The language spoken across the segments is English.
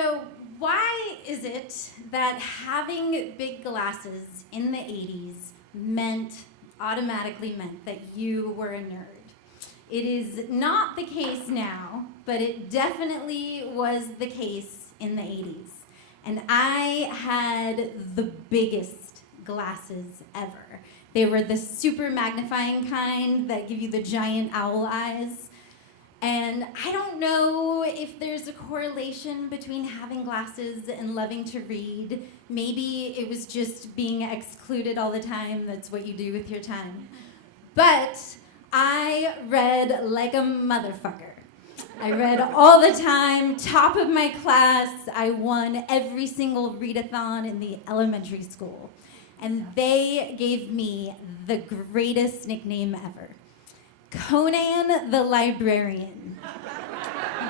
So why is it that having big glasses in the 80s automatically meant that you were a nerd? It is not the case now, but it definitely was the case in the 80s. And I had the biggest glasses ever. They were the super magnifying kind that give you the giant owl eyes. And I don't know if there's a correlation between having glasses and loving to read. Maybe it was just being excluded all the time. That's what you do with your time. But I read like a motherfucker. I read all the time, top of my class. I won every single readathon in the elementary school. And they gave me the greatest nickname ever. Conan the Librarian.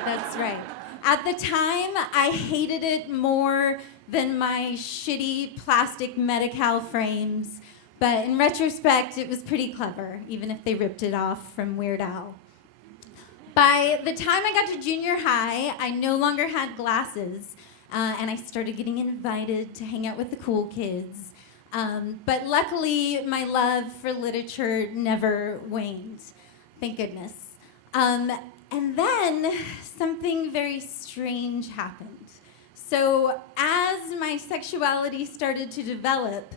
That's right. At the time, I hated it more than my shitty plastic Medi-Cal frames, but in retrospect, it was pretty clever, even if they ripped it off from Weird Al. By the time I got to junior high, I no longer had glasses, and I started getting invited to hang out with the cool kids. But luckily, my love for literature never waned. Thank goodness. And then something very strange happened. So as my sexuality started to develop,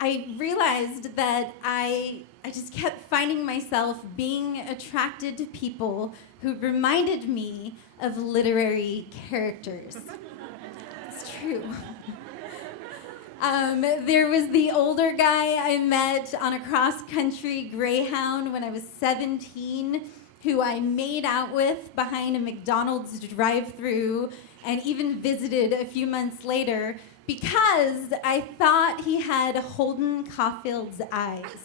I realized that I just kept finding myself being attracted to people who reminded me of literary characters. It's true. There was the older guy I met on a cross-country Greyhound when I was 17, who I made out with behind a McDonald's drive-thru and even visited a few months later because I thought he had Holden Caulfield's eyes.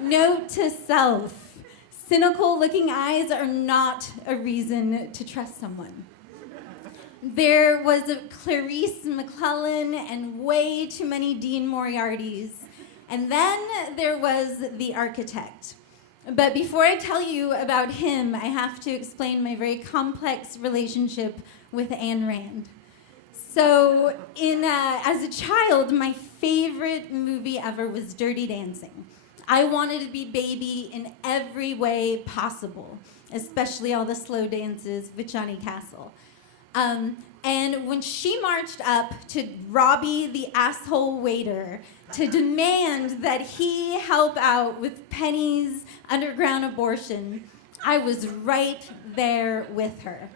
Note to self, cynical-looking eyes are not a reason to trust someone. There was a Clarice McClellan and way too many Dean Moriartys. And then there was the architect. But before I tell you about him, I have to explain my very complex relationship with Ayn Rand. So as a child, my favorite movie ever was Dirty Dancing. I wanted to be Baby in every way possible, especially all the slow dances with Johnny Castle. And when she marched up to Robbie the asshole waiter to demand that he help out with Penny's underground abortion, I was right there with her.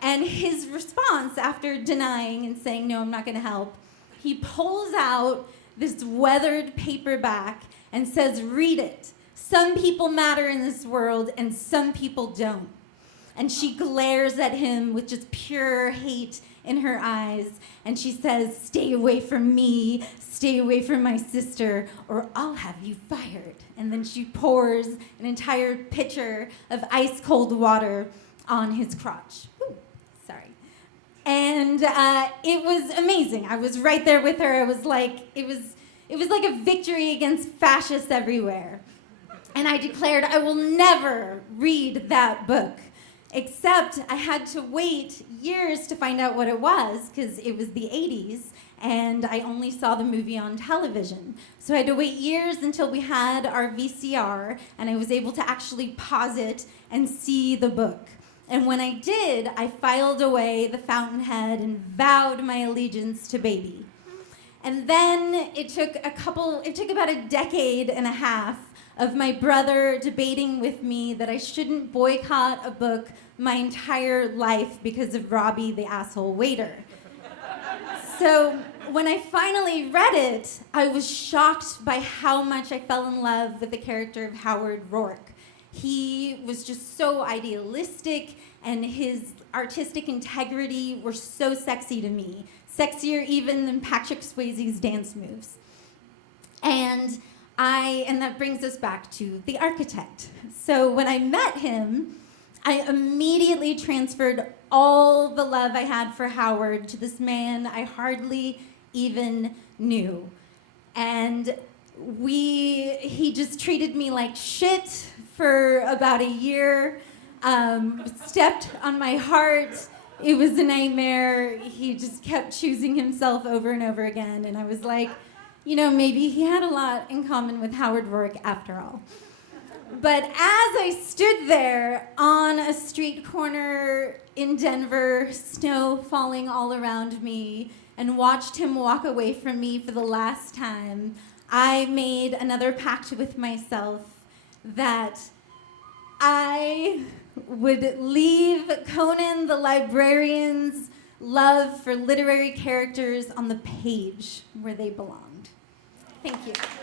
And his response after denying and saying, no, I'm not gonna help, he pulls out this weathered paperback and says, read it. Some people matter in this world and some people don't. And she glares at him with just pure hate in her eyes. And she says, stay away from me, stay away from my sister, or I'll have you fired. And then she pours an entire pitcher of ice cold water on his crotch. Ooh, sorry. And it was amazing. I was right there with her. It was like a victory against fascists everywhere. And I declared I will never read that book. Except I had to wait years to find out what it was because it was the 80s and I only saw the movie on television. So I had to wait years until we had our VCR and I was able to actually pause it and see the book. And when I did, I filed away the fountainhead and vowed my allegiance to Baby. And then it took about a decade and a half of my brother debating with me that I shouldn't boycott a book my entire life because of Robbie the asshole waiter. So when I finally read it, I was shocked by how much I fell in love with the character of Howard Rourke. He was just so idealistic and his artistic integrity were so sexy to me, sexier even than Patrick Swayze's dance moves. And that brings us back to the architect. So when I met him, I immediately transferred all the love I had for Howard to this man I hardly even knew. And he just treated me like shit for about a year, stepped on my heart. It was a nightmare. He just kept choosing himself over and over again. And I was like, you know, maybe he had a lot in common with Howard Rourke after all. But as I stood there on a street corner in Denver, snow falling all around me, and watched him walk away from me for the last time, I made another pact with myself that I would leave Conan the librarian's love for literary characters on the page where they belonged. Thank you.